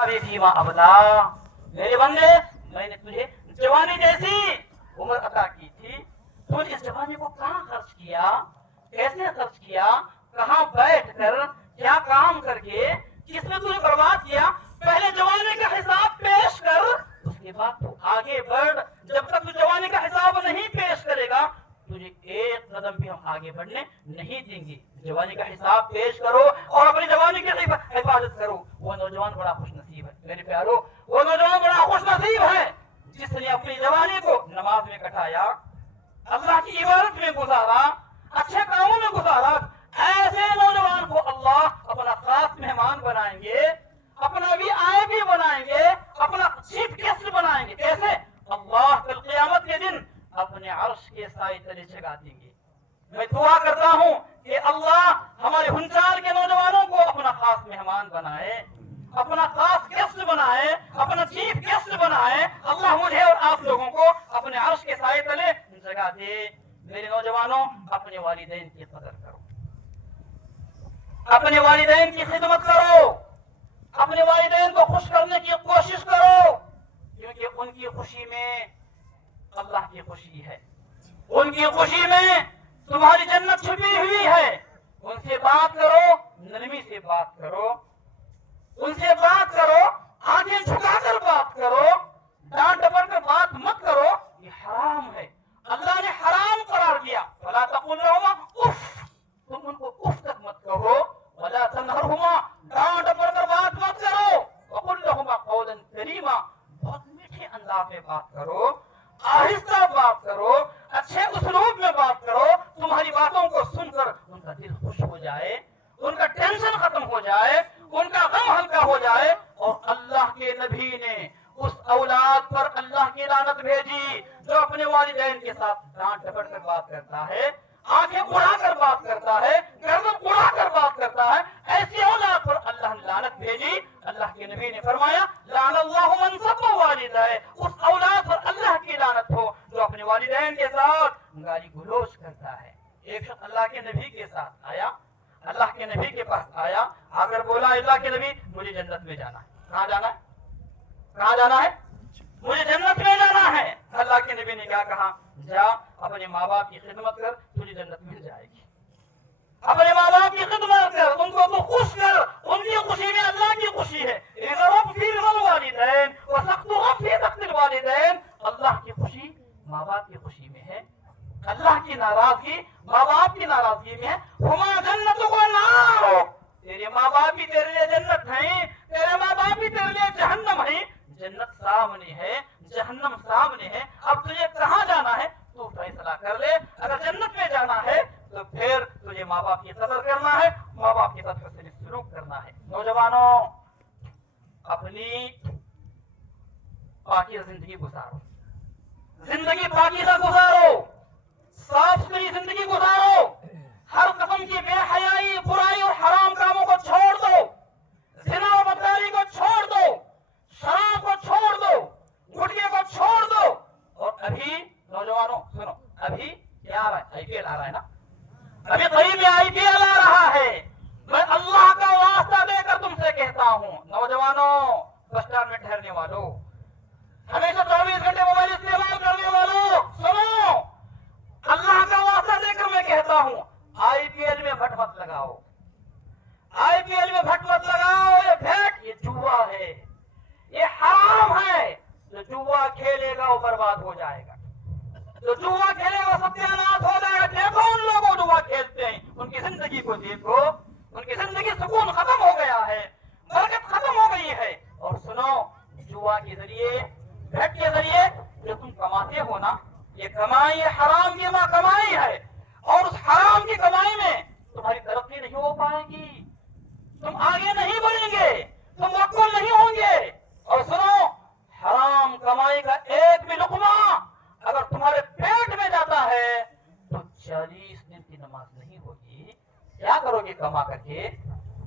फीमा अबला, मेरे बंदे मैंने तुझे जवानी जैसी उम्र अता की थी, तूने इस जवानी को कहाँ खर्च किया, कैसे खर्च किया, कहाँ बैठ कर क्या काम करके, किसने तुझे बर्बाद किया। पहले जवानी का हिसाब पेश कर, उसके बाद तू आगे बढ़। जब तक तू जवानी का हिसाब नहीं पेश करेगा तुझे एक कदम भी हम आगे बढ़ने नहीं देंगे। जवानी का हिसाब पेश करो और अपनी जवानी की हिफाजत करो। वो नौजवान बड़ा खुश नसीब है मेरे प्यारो, वो नौजवान बड़ा खुश नसीब है जिसने अपनी जवानी को नमाज में कटाया, अल्लाह की इबादत में गुजारा, अच्छे कामों में गुजारा। ऐसे नौजवान को अल्लाह अपना खास मेहमान बनाएंगे, अपना वीआईपी बनाएंगे, अपना चीफ गेस्ट बनाएंगे। कैसे? अल्लाह कल क़यामत के दिन अपने अर्श के साए तले जगा देंगे। मैं दुआ करता हूं कि अल्लाह हमारे हुंचार के नौजवानों को अपना खास मेहमान बनाए, अपना खास गेस्ट बनाए, अपना चीफ गेस्ट बनाए। अल्लाह मुझे और आप लोगों को अपने अर्श के साए तले जगा दे। मेरे नौजवानों, अपने वालिदैन की कदर करो, अपने वालिदैन की खिदमत करो, अपने वालिदैन को खुश करने की कोशिश करो, क्योंकि उनकी खुशी में अल्लाह की खुशी है, उनकी खुशी में तुम्हारी जन्नत छुपी हुई है। उनसे बात करो, नरमी से बात करो, उनसे बात करो, आंखें झुकाकर बात करो, डांट डपट कर बात मत करो। ये हराम है, अल्लाह ने हराम करार दिया। वला तकुल लहुमा उफ, तुम उनको उफ तक मत कहो। वला तनहरहुमा, डांट डपट कर बात मत करो। वकुल लहुमा कौलन करीमा, बहुत मीठे अंदाज में बात करो, आहिस्ता बात करो, अच्छे उसलूब में बात करो। तुम्हारी बातों को सुनकर उनका दिल खुश हो जाए, उनका टेंशन खत्म हो जाए, उनका गम हल्का हो जाए। और अल्लाह के नबी ने उस औलाद पर अल्लाह की लानत भेजी जो अपने वालिदैन के साथ डांट डपट कर बात करता है, आंखें उड़ा कर बात करता है, गर्दन उड़ा कर बात करता है। ऐसी औलाद पर अल्लाह ने लानत भेजी। अल्लाह के नबी ने फरमाया, लानल्लाहु मन सब्बा वालिदैहि, उस औलाद पर अल्लाह की लानत हो जो अपने वालिदैन के साथ गाली गुलोच करता है। एक शख्स अल्लाह के नबी के साथ आया, अल्लाह के नबी के पास आया, आकर बोला, अल्लाह के नबी मुझे जन्नत में जाना है। कहाँ जाना है? कहाँ जाना है? मुझे जन्नत में जाना है। अल्लाह के नबी ने क्या कहा? जा अपने माँ बाप की खिदमत कर, तुझे जन्नत मिल जाएगी। अपने माँ बाप की खिदमत कर, उनको तो खुश कर, उनकी खुशी में अल्लाह की खुशी है। अल्लाह की खुशी माँ बाप की खुशी में है, अल्लाह की नाराजगी माँ बाप की नाराजगी में है। हुमा जन्नत को नारो, तेरे माँ बाप भी तेरे लिए जन्नत है, तेरे माँ बाप भी तेरे लिए जहन्नम है। जन्नत सामने है, जहन्नम सामने है, अब तुझे कहाँ जाना है तू फैसला कर ले। अगर जन्नत में जाना है तो फिर तुझे माँ बाप की कदर करना है, माँ बाप के साथ हसन सलूक करना है। नौजवानों, अपनी पाकीज़ा जिंदगी गुजारो, जिंदगी पाकीज़ा गुजारो, साफ सुथरी जिंदगी गुजारो। हर किस्म की बेहयाई, बुराई और हराम कामों को छोड़ दो, ज़िना और बदकारी को छोड़ दो, शराब को छोड़ दो, गुटखे को छोड़ दो। और अभी नौजवानों सुनो, अभी क्या आ रहा है? आईपीएल आ रहा है ना, अभी करीब में आईपीएल आ रहा है। मैं अल्लाह का वास्ता देकर तुमसे कहता हूँ, नौजवानों, बस स्टैंड में ठहरने वालों, हमेशा 24 घंटे मोबाइल इस्तेमाल करने वालों, सुनो, अल्लाह का वास्ता देकर मैं कहता हूँ, आईपीएल में भट मत लगाओ, आईपीएल में भट मत लगाओ। ये भेंट, ये जुआ है, ये हराम है। जो जुआ खेलेगा वो बर्बाद हो जाएगा, जो जुआ खेलेगा सत्यानाश हो जाएगा। देखो उन लोगों जुआ खेलते हैं, उनकी जिंदगी को देखो, उनकी जिंदगी सुकून खत्म हो गया है, बरकत खत्म हो गई है। और सुनो, जुआ के जरिए, भेंट के जरिए जो तुम कमाते हो ना, ये कमाई हराम की मां कमाई है, और उस हराम की कमाई में तुम्हारी तरक्की नहीं हो पाएगी, तुम आगे नहीं बढ़ेंगे, तुम मकबूल नहीं होंगे। और सुनो, हराम कमाई का एक भी लुकमा अगर तुम्हारे पेट में जाता है तो 40 दिन की नमाज नहीं होगी। क्या करोगे कमा करके?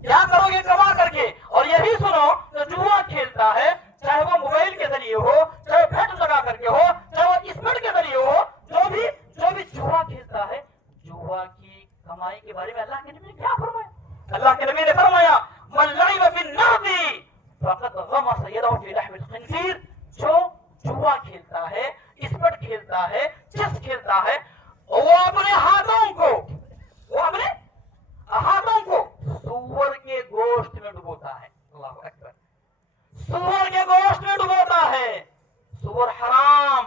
क्या करोगे कमा करके? और यही सुनो, जो जुआ खेलता है, चाहे वो मोबाइल के जरिए हो, चाहे भेंट लगा करके हो, चाहे वो स्पीड के जरिए हो, जो भी जुआ खेलता है, जुआ की कमाई के बारे में अल्लाह के नबी ने क्या फरमाया? अल्लाह के नबी ने फरमाया, मन लइब बिन नादी इन्नमा सयदहु फी लहमिल खिंजीर, जो जुआ खेलता है, इस्पट खेलता है, चेस खेलता है, वो अपने हाथों को सूअर के गोश्त में डुबोता है। अल्लाह अकबर, सूअर के गोश्त में डुबोता है। सूअर हराम,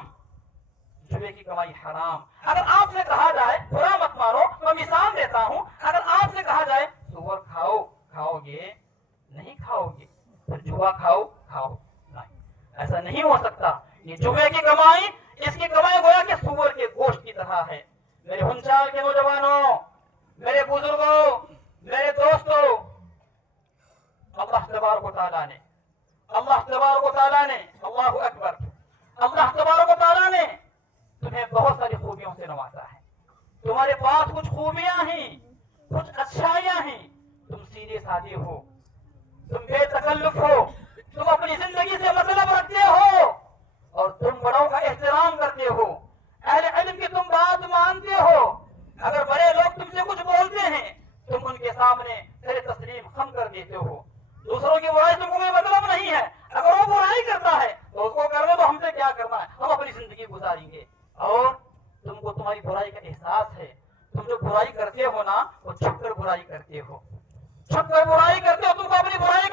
जुए की कमाई हराम। अगर आपसे कहा जाए, बुरा मत मानो, मैं मिसाल देता हूं, अगर आपसे कहा जाए सूअर खाओ, खाओगे? नहीं खाओगे। फिर जुआ खाओ, नहीं, ऐसा नहीं हो सकता। ये जुए की कमाई, इसकी कमाई गोया कि सूअर के गोश्त की तरह है। मेरे हुंचाल के नौजवानों, मेरे बुजुर्गों, मेरे दोस्तों, अल्लाह तबारक व तआला ने, अल्लाह अकबर, अल्लाह तबारक व तआला ने तुम्हें बहुत सारी खूबियों से नवाजा है। तुम्हारे पास कुछ खूबियां हैं, कुछ अच्छाइयां हैं। तुम सीधे साधे हो, तुम बेतकल्लुफ हो, तुम अपनी जिंदगी से मतलब रखते हो और तुम बड़ों का एहतराम करते हो, अहले इल्म की तुम बात मानते हो। अगर बड़े लोग तुमसे कुछ बोलते हैं, तुम उनके सामने तेरे तस्लीम खम कर देते हो। दूसरों की बुराई तुमको कोई मतलब नहीं है। अगर वो बुराई करता है तो उसको करने दो, हमसे क्या करना है, हम अपनी जिंदगी गुजारेंगे। और तुमको तुम्हारी बुराई का एहसास है। तुम जो बुराई करते हो ना, वो छुप कर बुराई करते हो, छुप कर बुराई करते हो। तुमको अपनी बुराई